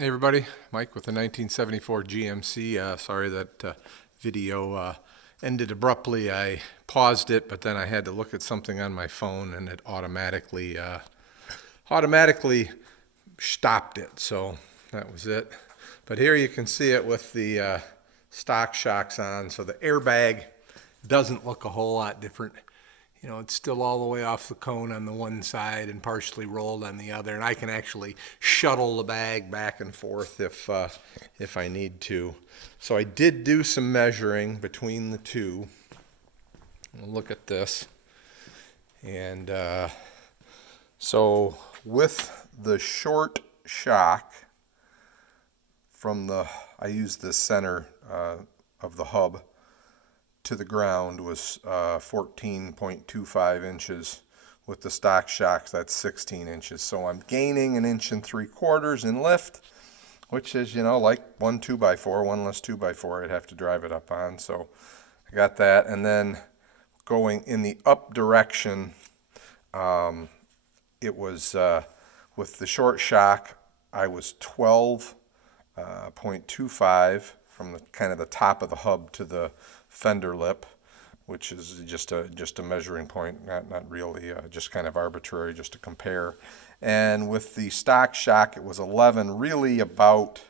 Hey everybody, Mike with the 1974 GMC. Sorry that video ended abruptly. I paused it, but then I had to look at something on my phone and it automatically stopped it. So that was it. But here you can see it with the stock shocks on. So the airbag doesn't look a whole lot different. You know, it's still all the way off the cone on the one side and partially rolled on the other. And I can actually shuttle the bag back and forth if I need to. So I did do some measuring between the two. We'll look at this. And so with the short shock from I used the center of the hub to the ground was 14.25 inches. With the stock shocks, that's 16 inches. So I'm gaining 1 3/4 inches in lift, which is, you know, like one 2x4, one less 2x4 I'd have to drive it up on. So I got that. And then going in the up direction, it was with the short shock, I was 12.25 from the kind of the top of the hub to the fender lip, which is just a measuring point, not really, just kind of arbitrary, just to compare. And with the stock shock, it was 11, really about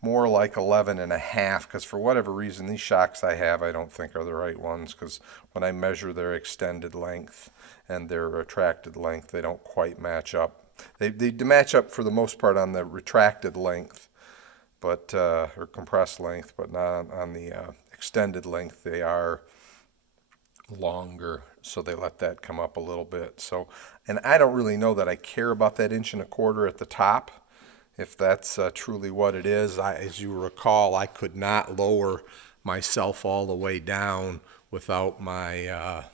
more like 11.5, because for whatever reason, these shocks I have, I don't think are the right ones, because when I measure their extended length and their retracted length, they don't quite match up. They match up for the most part on the retracted length, but or compressed length, but not on the extended length. They are longer, so they let that come up a little bit. So, and I don't really know that I care about that 1 1/4 inches at the top, if that's truly what it is. As you recall, I could not lower myself all the way down without my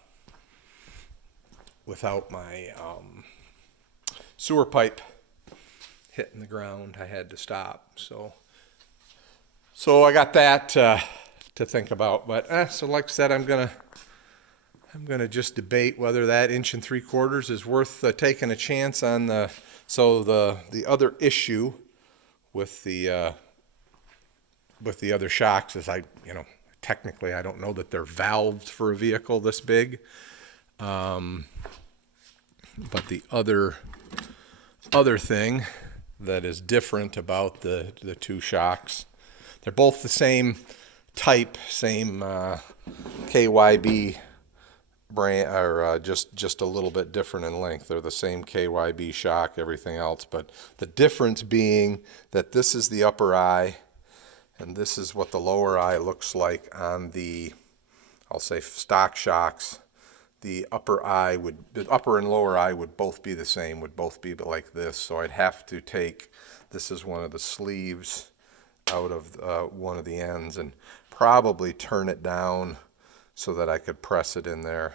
sewer pipe hitting the ground. I had to stop. So I got that to think about. But so like I said, I'm gonna just debate whether that 1 3/4 inches is worth taking a chance on. The other issue with the other shocks is technically I don't know that they're valved for a vehicle this big. But the other thing that is different about the two shocks, they're both the same type, same KYB brand, or just a little bit different in length. They're the same KYB shock, everything else, but the difference being that this is the upper eye and this is what the lower eye looks like on the, I'll say, stock shocks. The upper and lower eye would both be the same, would both be like this. So I'd have to take, this is one of the sleeves out of one of the ends, and probably turn it down so that I could press it in there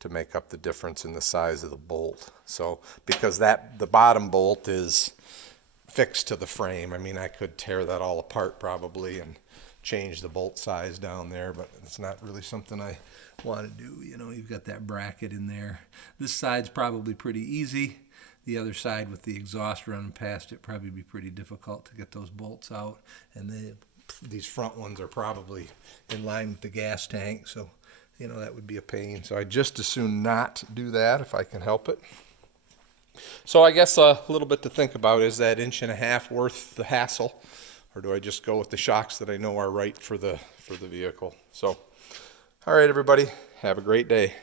to make up the difference in the size of the bolt. So because the bottom bolt is fixed to the frame, I mean, I could tear that all apart probably and change the bolt size down there, but it's not really something I want to do. You know, you've got that bracket in there. This side's probably pretty easy. The other side with the exhaust running past it probably be pretty difficult to get those bolts out. And these front ones are probably in line with the gas tank, so you know that would be a pain. So I'd just as soon not do that if I can help it. So I guess a little bit to think about, is that 1.5 inches worth the hassle, or do I just go with the shocks that I know are right for the vehicle? So all right, everybody, have a great day.